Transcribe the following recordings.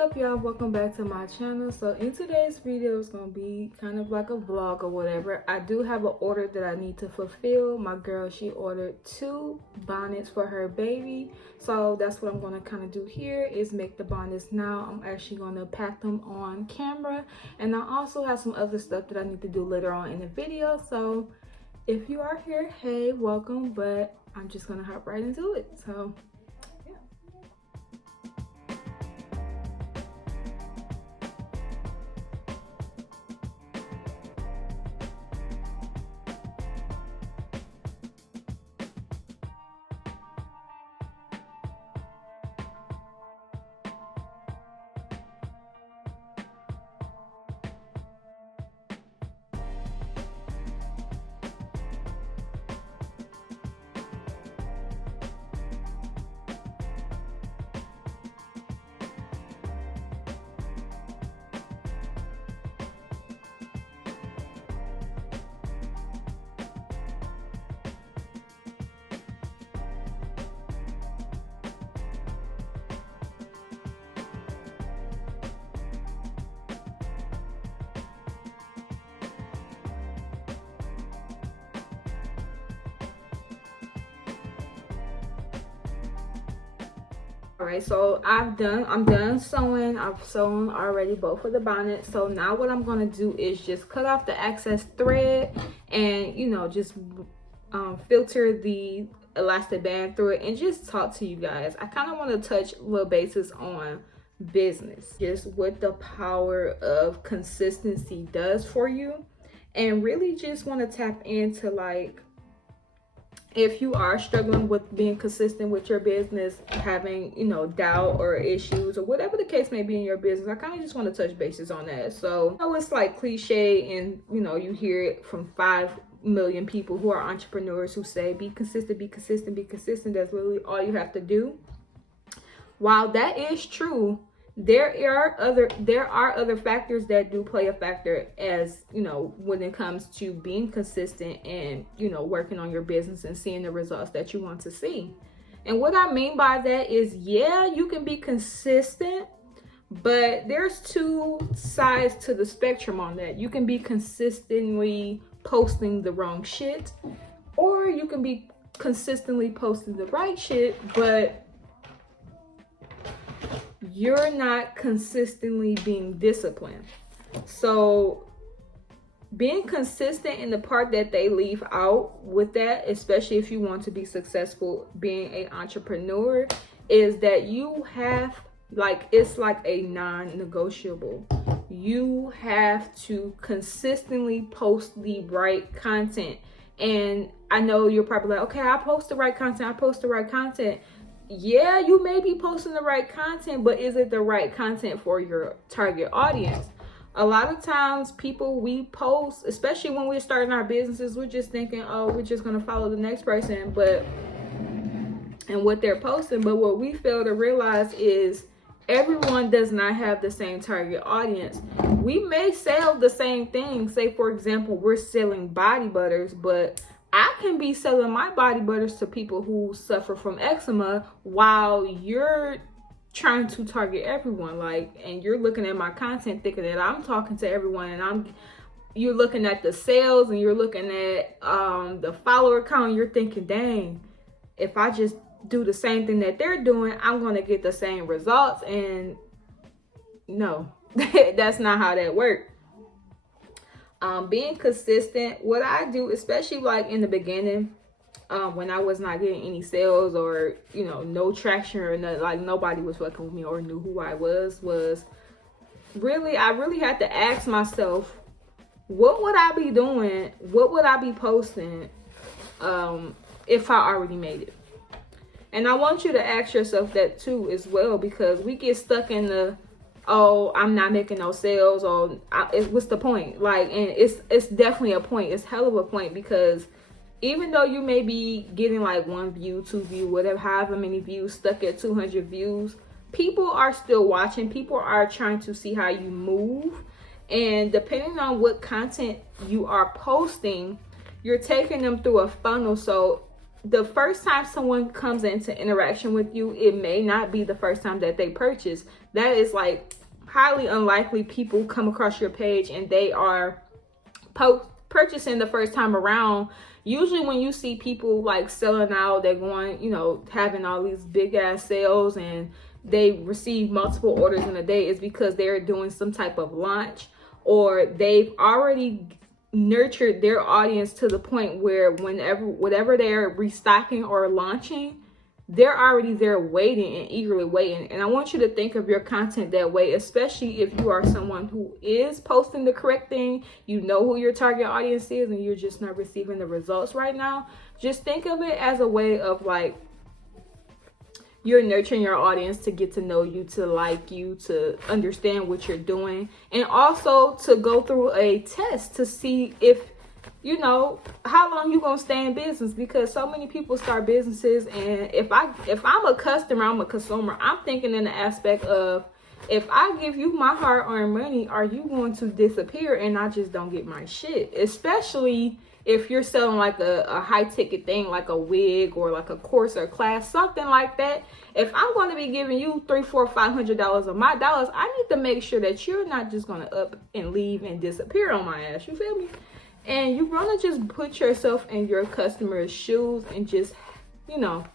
up, y'all? Welcome back to my channel. So in today's video is gonna be kind of like a vlog or whatever. I do have an order that I need to fulfill. My girl, she ordered 2 bonnets for her baby, so that's what I'm gonna kind of do here is make the bonnets now. I'm actually gonna pack them on camera, and I also have some other stuff that I need to do later on in the video. So if you are here, hey, welcome, but I'm just gonna hop right into it. So all right, so I'm done sewing. I've sewn already both of the bonnets. So now what I'm gonna do is just cut off the excess thread and, you know, just filter the elastic band through it and just talk to you guys. I kind of want to touch little bases on business, just what the power of consistency does for you, and really just want to tap into, like, if you are struggling with being consistent with your business, having, you know, doubt or issues or whatever the case may be in your business, I kind of just want to touch bases on that. So I know it's like cliche, and, you know, you hear it from 5 million people who are entrepreneurs who say, be consistent, be consistent, be consistent. That's literally all you have to do. While that is true, there are other factors that do play a factor, as you know, when it comes to being consistent and, you know, working on your business and seeing the results that you want to see. And what I mean by that is, yeah, you can be consistent, but there's 2 sides to the spectrum on that. You can be consistently posting the wrong shit, or you can be consistently posting the right shit, but you're not consistently being disciplined. So being consistent in the part that they leave out with that, especially if you want to be successful being an entrepreneur, is that you have, like, it's like a non-negotiable. You have to consistently post the right content. And I know you're probably like, okay, I post the right content. Yeah, you may be posting the right content, but is it the right content for your target audience? A lot of times people, we post, especially when we're starting our businesses, we're just thinking, oh, we're just going to follow the next person, and what they're posting. But what we fail to realize is everyone does not have the same target audience. We may sell the same thing. Say, for example, we're selling body butters, but I can be selling my body butters to people who suffer from eczema, while you're trying to target everyone. Like, and you're looking at my content thinking that I'm talking to everyone, and you're looking at the sales, and you're looking at the follower count, and you're thinking, dang, if I just do the same thing that they're doing, I'm going to get the same results. And no, that's not how that works. Being consistent, what I do, especially like in the beginning, when I was not getting any sales, or, you know, no traction, or no, like nobody was fucking with me or knew who I was really, I really had to ask myself, what would I be doing? What would I be posting if I already made it? And I want you to ask yourself that too as well, because we get stuck in the, oh, I'm not making no sales, or what's the point? Like, and it's definitely a point. It's hell of a point, because even though you may be getting like 1 view, 2 view, whatever, however many views, stuck at 200 views, people are still watching. People are trying to see how you move. And depending on what content you are posting, you're taking them through a funnel. So the first time someone comes into interaction with you, it may not be the first time that they purchase. That is like highly unlikely. People come across your page and they are purchasing the first time around. Usually when you see people like selling out, they're going, you know, having all these big ass sales and they receive multiple orders in a day, is because they're doing some type of launch, or they've already nurtured their audience to the point where whatever they're restocking or launching, they're already there waiting and eagerly waiting. And I want you to think of your content that way, especially if you are someone who is posting the correct thing, you know who your target audience is, and you're just not receiving the results right now. Just think of it as a way of like, you're nurturing your audience to get to know you, to like you, to understand what you're doing, and also to go through a test to see if, you know, how long you gonna stay in business. Because so many people start businesses, and if I'm a customer, I'm a consumer, I'm thinking in the aspect of, if I give you my hard-earned money, are you going to disappear and I just don't get my shit? Especially if you're selling like a high ticket thing, like a wig or like a course or class, something like that. If I'm going to be giving you $300, $400, $500 of my dollars, I need to make sure that you're not just going to up and leave and disappear on my ass. You feel me? And you want to just put yourself in your customer's shoes and just, you know,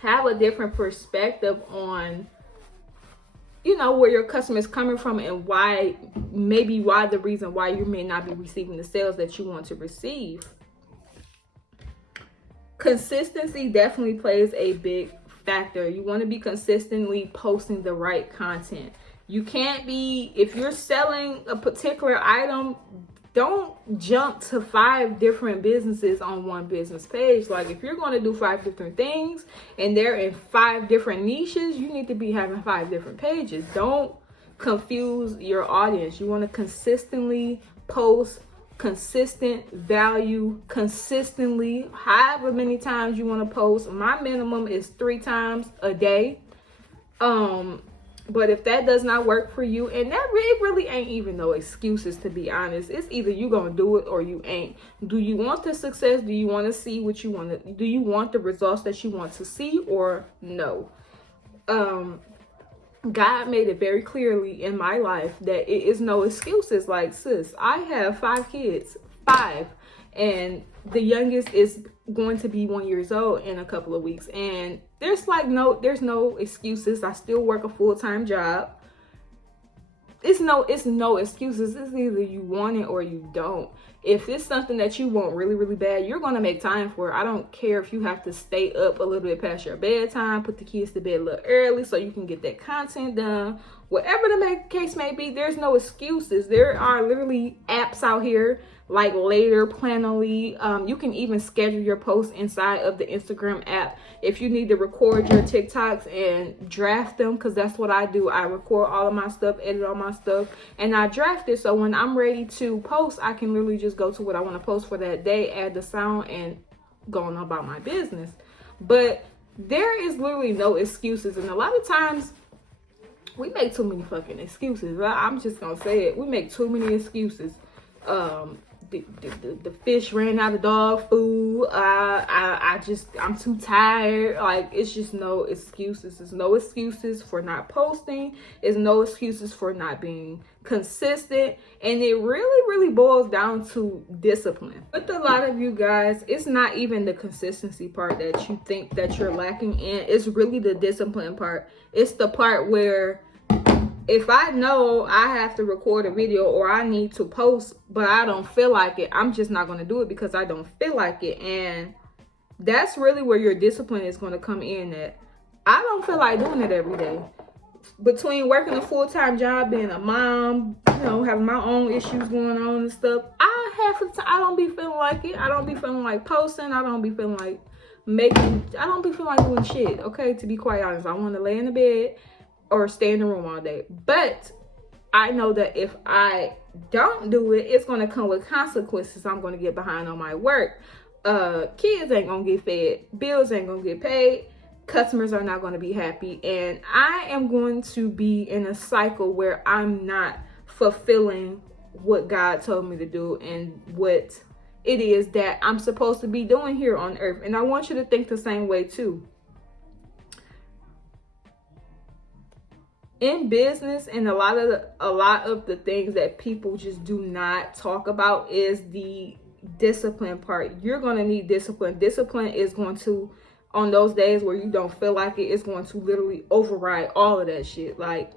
have a different perspective on, you know, where your customer is coming from and why the reason why you may not be receiving the sales that you want to receive. Consistency definitely plays a big factor. You want to be consistently posting the right content. You can't be, if you're selling a particular item, don't jump to 5 different businesses on one business page. Like, if you're going to do 5 different things and they're in 5 different niches, you need to be having 5 different pages. Don't confuse your audience. You want to consistently post consistent value, consistently, however many times you want to post. My minimum is 3 times a day. But if that does not work for you, and that really ain't even no excuses, to be honest. It's either you gonna do it or you ain't. Do you want the success? Do you want to see what you want to, do you want the results that you want to see, or no? God made it very clearly in my life that it is no excuses. Like, sis, I have 5 kids, 5, and the youngest is going to be 1 year old in a couple of weeks, and there's no excuses. I still work a full-time job. It's no excuses. It's either you want it or you don't. If it's something that you want really, really bad, you're going to make time for it. I don't care if you have to stay up a little bit past your bedtime, put the kids to bed a little early so you can get that content done. Whatever the case may be, there's no excuses. There are literally apps out here like Later, Planoly. You can even schedule your posts inside of the Instagram app. If you need to record your TikToks and draft them, because that's what I do. I record all of my stuff, edit all my stuff, and I draft it. So when I'm ready to post, I can literally just go to what I want to post for that day, add the sound, and go on about my business. But there is literally no excuses. And a lot of times we make too many fucking excuses. I'm just gonna say it. We make too many excuses. The fish ran out of dog food. I'm too tired. Like, it's just no excuses. There's no excuses for not posting. There's no excuses for not being consistent. And it really boils down to discipline. With a lot of you guys, it's not even the consistency part that you think that you're lacking in. It's really the discipline part. It's the part where, if I know I have to record a video or I need to post, but I don't feel like it, I'm just not going to do it because I don't feel like it. And that's really where your discipline is going to come in at. I don't feel like doing it every day. Between working a full-time job, being a mom, you know, having my own issues going on and stuff, I don't be feeling like it. I don't be feeling like posting. I don't be feeling like doing shit. Okay, to be quite honest, I want to lay in the bed or stay in the room all day. But I know that if I don't do it, it's going to come with consequences. I'm going to get behind on my work. Kids ain't going to get fed. Bills ain't going to get paid. Customers are not going to be happy. And I am going to be in a cycle where I'm not fulfilling what God told me to do and what it is that I'm supposed to be doing here on earth. And I want you to think the same way too. In business, and a lot of the things that people just do not talk about is the discipline part. You're going to need discipline. Discipline is going to, on those days where you don't feel like it, it's going to literally override all of that shit. Like,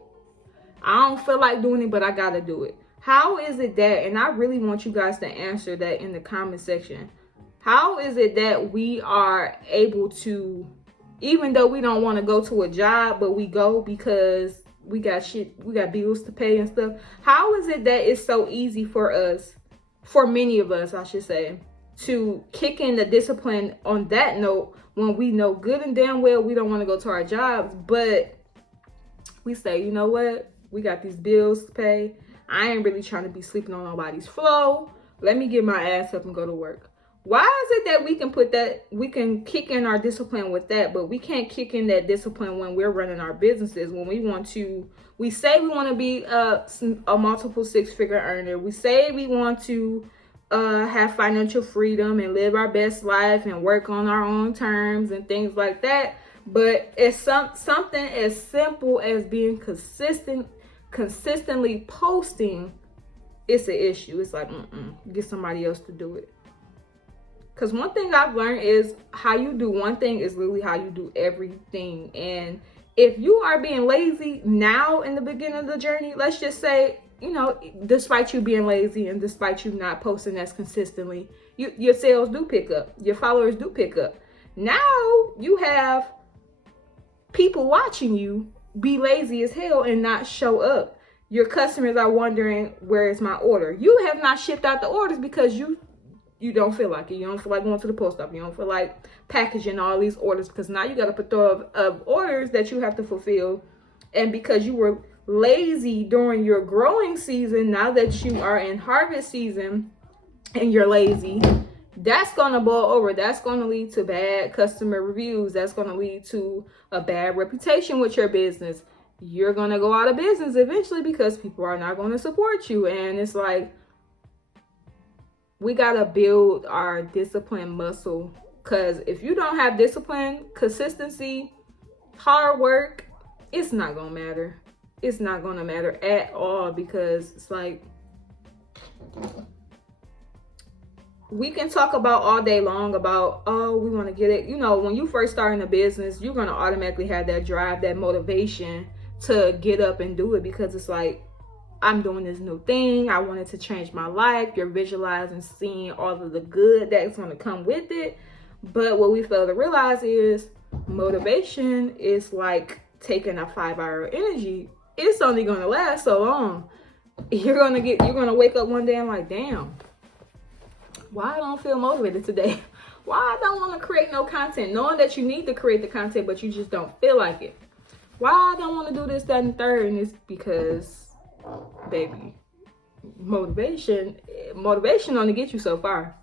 I don't feel like doing it, but I gotta do it. How is it that, and I really want you guys to answer that in the comment section, how is it that we are able to, even though we don't want to go to a job, but we go because we got bills to pay and stuff? How is it that it's so easy for us, for many of us, I should say, to kick in the discipline on that note when we know good and damn well we don't want to go to our jobs, but we say, you know what? We got these bills to pay. I ain't really trying to be sleeping on nobody's floor. Let me get my ass up and go to work. Why is it that we can kick in our discipline with that, but we can't kick in that discipline when we're running our businesses, when we say we want to be a multiple six-figure earner. We say we want to have financial freedom and live our best life and work on our own terms and things like that. But it's something as simple as being consistently posting, it's an issue. It's like, get somebody else to do it. Because one thing I've learned is how you do one thing is literally how you do everything. And if you are being lazy now in the beginning of the journey, let's just say, you know, despite you being lazy and despite you not posting as consistently, your sales do pick up. Your followers do pick up. Now you have people watching you be lazy as hell and not show up. Your customers are wondering, where is my order? You have not shipped out the orders because you don't feel like it. You don't feel like going to the post office. You don't feel like packaging all these orders because now you got a plethora of orders that you have to fulfill. And because you were lazy during your growing season, now that you are in harvest season and you're lazy, that's going to boil over. That's going to lead to bad customer reviews. That's going to lead to a bad reputation with your business. You're going to go out of business eventually because people are not going to support you. And it's like, we got to build our discipline muscle, because if you don't have discipline, consistency, hard work, it's not going to matter. It's not going to matter at all, because it's like, we can talk about all day long about, oh, we want to get it. You know, when you first start in a business, you're going to automatically have that drive, that motivation to get up and do it, because it's like, I'm doing this new thing. I wanted to change my life. You're visualizing, seeing all of the good that's going to come with it. But what we fail to realize is motivation is like taking a 5-hour energy. It's only going to last so long. You're going to wake up one day and like, damn, why I don't feel motivated today? Why I don't want to create no content, knowing that you need to create the content, but you just don't feel like it. Why I don't want to do this, that, and third, and it's because, baby, motivation only gets you so far.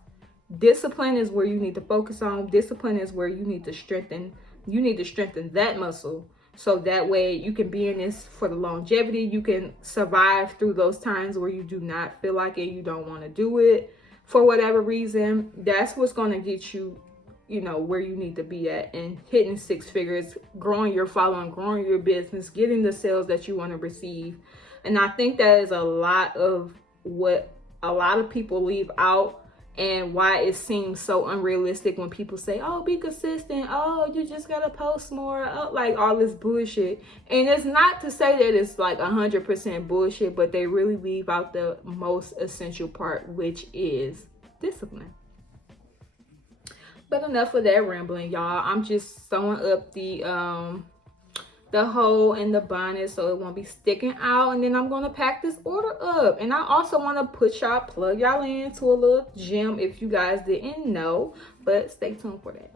Discipline is where you need to focus on. Discipline is where you need to strengthen that muscle, so that way you can be in this for the longevity. You can survive through those times where you do not feel like it, you don't want to do it for whatever reason. That's what's going to get you, you know, where you need to be at, and hitting 6 figures, growing your following, growing your business, getting the sales that you want to receive. And I think that is a lot of what a lot of people leave out, and why it seems so unrealistic when people say, oh, be consistent. Oh, you just got to post more. Oh, like all this bullshit. And it's not to say that it's like 100% bullshit, but they really leave out the most essential part, which is discipline. But enough of that rambling, y'all. I'm just sewing up the hole in the bonnet so it won't be sticking out, and then I'm going to pack this order up. And I also want to plug y'all into a little gem if you guys didn't know, but stay tuned for that.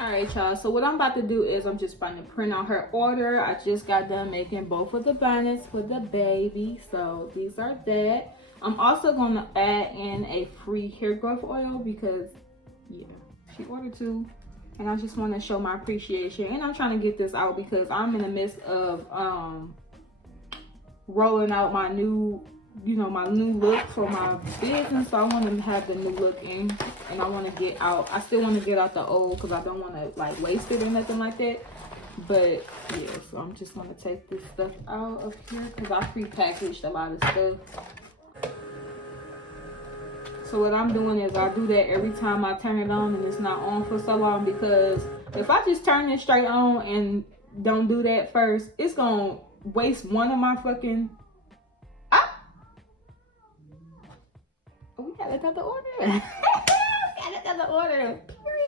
All right, y'all, so what I'm about to do is I'm just about to print out her order. I just got done making both of the bonnets for the baby, so these are that. I'm also going to add in a free hair growth oil because, yeah, she ordered 2. And I just want to show my appreciation. And I'm trying to get this out because I'm in the midst of rolling out my new you know, my new look for my business. So I want to have the new look in, and I want to get out. I still want to get out the old because I don't want to like waste it or nothing like that. But yeah, so I'm just gonna take this stuff out of here because I pre-packaged a lot of stuff. So what I'm doing is I do that every time I turn it on and it's not on for so long, because if I just turn it straight on and don't do that first, it's gonna waste one of my fucking... Ah! Oh, we got another order. Got another order.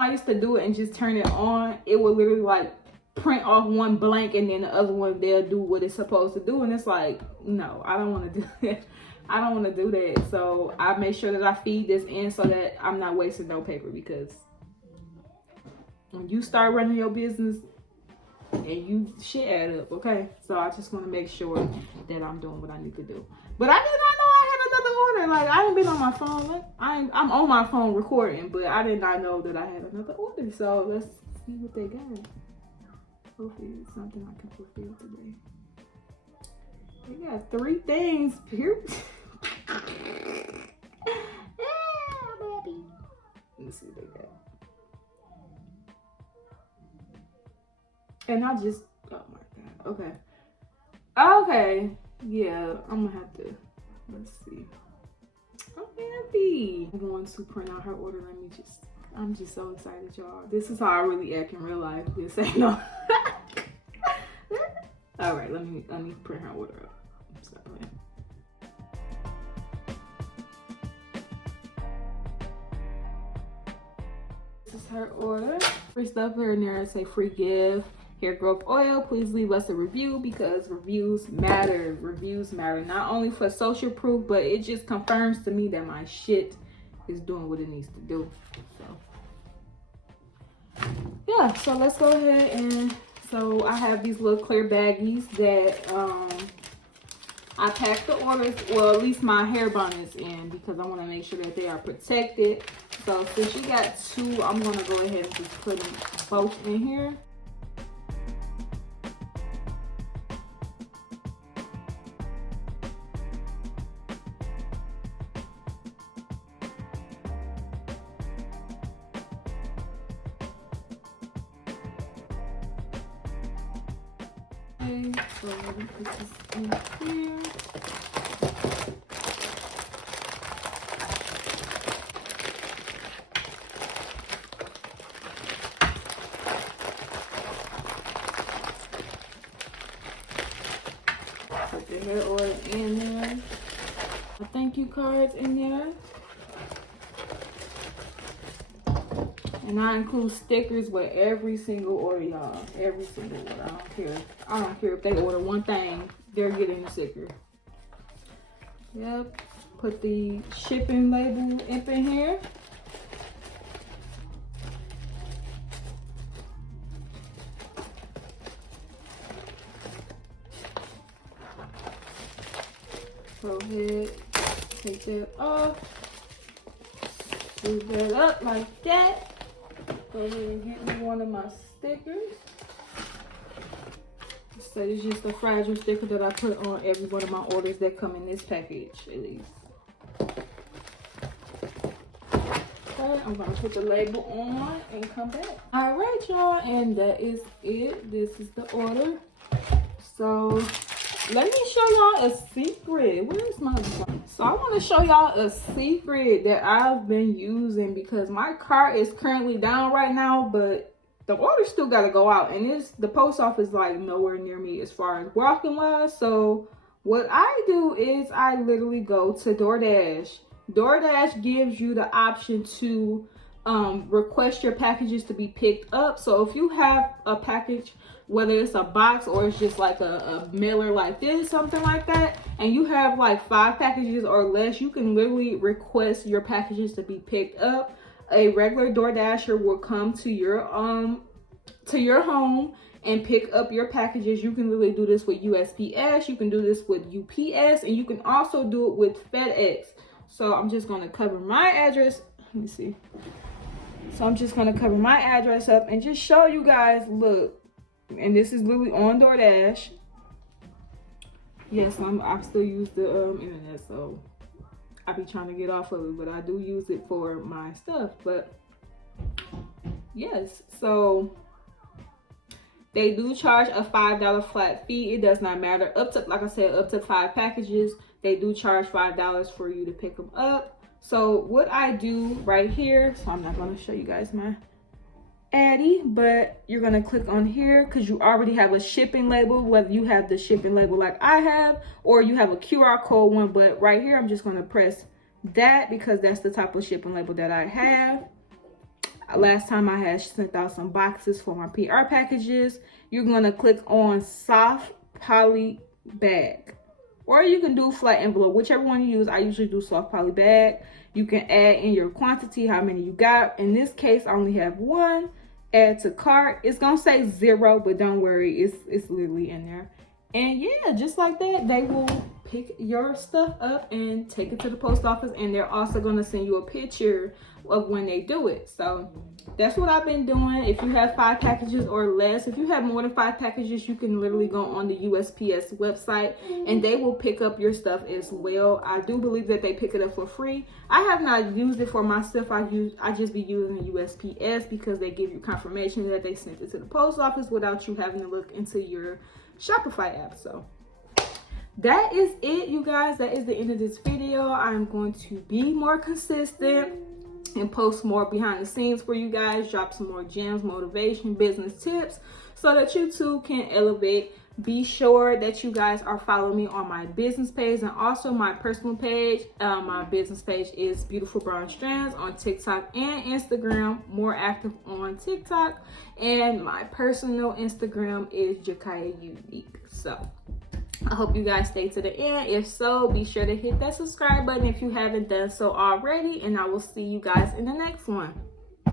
I used to do it and just turn it on. It would literally like print off one blank and then the other one they'll do what it's supposed to do, and it's like, no, I don't want to do that. I don't want to do that. So I make sure that I feed this in so that I'm not wasting no paper, because when you start running your business and you shit add up, okay? So I just want to make sure that I'm doing what I need to do. But I did not know I had another order. Like, I ain't been on my phone. Like, I'm on my phone recording, but I did not know that I had another order. So let's see what they got. Hopefully it's something I can fulfill today. They got 3 things, period. Let's see what they got. And I just, oh my god, okay. Okay, yeah, I'm gonna have to, let's see. I'm happy. I'm going to print out her order. I'm just so excited, y'all. This is how I really act in real life. This ain't no. All right, let me print her order up. Stop playing. This is her order. Free stuff here and there. Say free gift. Hair growth oil. Please leave us a review, because reviews matter. Reviews matter not only for social proof, but it just confirms to me that my shit is doing what it needs to do. So yeah, so let's go ahead and so I have these little clear baggies that I pack the orders, well, at least my hair bonnets in, because I want to make sure that they are protected. So since you got 2, I'm going to go ahead and just put them both in here. Okay, so let me put this in here. Put the hair oil in there. A thank you cards in there. And I include stickers with every single order, y'all. Every single order. I don't care. I don't care if they order one thing, they're getting a sticker. Yep. Put the shipping label up in here. Go ahead, take that off. Screw that up like that. Go ahead and get me one of my stickers. So it's just a fragile sticker that I put on every one of my orders that come in this package, at least. Okay, I'm gonna put the label on and come back. All right, y'all, and that is it. This is the order. So let me show y'all a secret. Where's my... So I want to show y'all a secret that I've been using, because my cart is currently down right now, but the order still got to go out, and the post office like nowhere near me as far as walking wise. So what I do is I literally go to DoorDash. DoorDash gives you the option to request your packages to be picked up. So if you have a package, whether it's a box or it's just like a mailer like this, something like that, and you have like 5 packages or less, you can literally request your packages to be picked up. A regular DoorDasher will come to your home and pick up your packages. You can literally do this with USPS, you can do this with UPS, and you can also do it with FedEx. So I'm just gonna cover my address. Let me see. So I'm just gonna cover my address up and just show you guys, look. And this is literally on DoorDash. yes, I still use the internet, so I be trying to get off of it, but I do use it for my stuff. But yes, so they do charge a $5 flat fee. It does not matter. Up to, like I said, up to 5 packages, they do charge $5 for you to pick them up. So what I do right here, so I'm not going to show you guys my Addy, but you're going to click on here because you already have a shipping label, whether you have the shipping label like I have or you have a QR code one. But right here, I'm just going to press that because that's the type of shipping label that I have. Last time I had sent out some boxes for my PR packages. You're going to click on soft poly bag, or you can do flat envelope, whichever one you use. I usually do soft poly bag. You can add in your quantity, how many you got. In this case, I only have 1. Add to cart. It's going to say 0, but don't worry, it's literally in there. And yeah, just like that, they will pick your stuff up and take it to the post office, and they're also going to send you a picture of when they do it. So that's what I've been doing. If you have 5 packages or less, if you have more than 5 packages, you can literally go on the USPS website and they will pick up your stuff as well. I do believe that they pick it up for free. I have not used it for myself. I just be using the USPS because they give you confirmation that they sent it to the post office without you having to look into your Shopify app. So that is it, you guys. That is the end of this video. I'm going to be more consistent and post more behind the scenes for you guys, drop some more gems, motivation, business tips, so that you too can elevate. Be sure that you guys are following me on my business page and also my personal page. My business page is Beautiful Brown Strands on TikTok and Instagram, more active on TikTok, and my personal Instagram is jakiaunique. So I hope you guys stay to the end. If so, be sure to hit that subscribe button if you haven't done so already, and I will see you guys in the next one.